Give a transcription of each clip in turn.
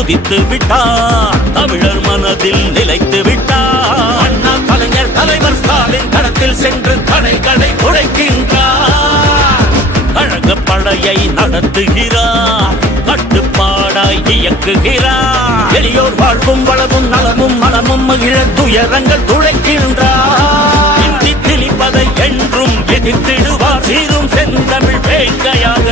உதித்து விட்டார். தமிழர் மனதில் நிலைத்து விட்டார். அண்ணா கலைஞர் தலைவர் ஸ்டாலின் களத்தில் சென்று தடைகளை உடைக்கின்றார். கழக படையை நடத்துகிறார். கட்டுப்பாடாய் இயக்குகிறார். எளியோர் வாழ்வும் வளமும் நலமும் மனமும் மகிழ துயரங்கள் துளைக்கின்றார். இந்தி திணிப்பதை என்றும் எதிர்த்திடுவார். சீரும் செந்தமிழ் வேங்கையாக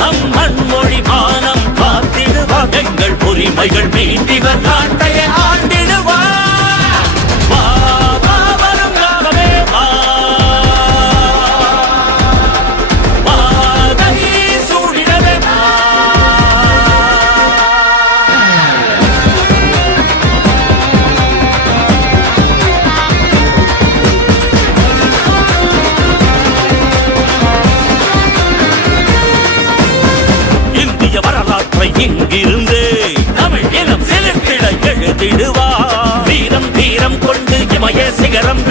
நம் மண்மொழி மானம் காத்திடுவார். எங்கள் உரிமைகள் மீட்டிவர் நாட்டைய ஆண்டிடுவார். இங்கிருந்து தமிழ் இனம் செலுத்திட எழுதிடுவார். வீரம் தீரம் கொண்டு இமய சிகரம்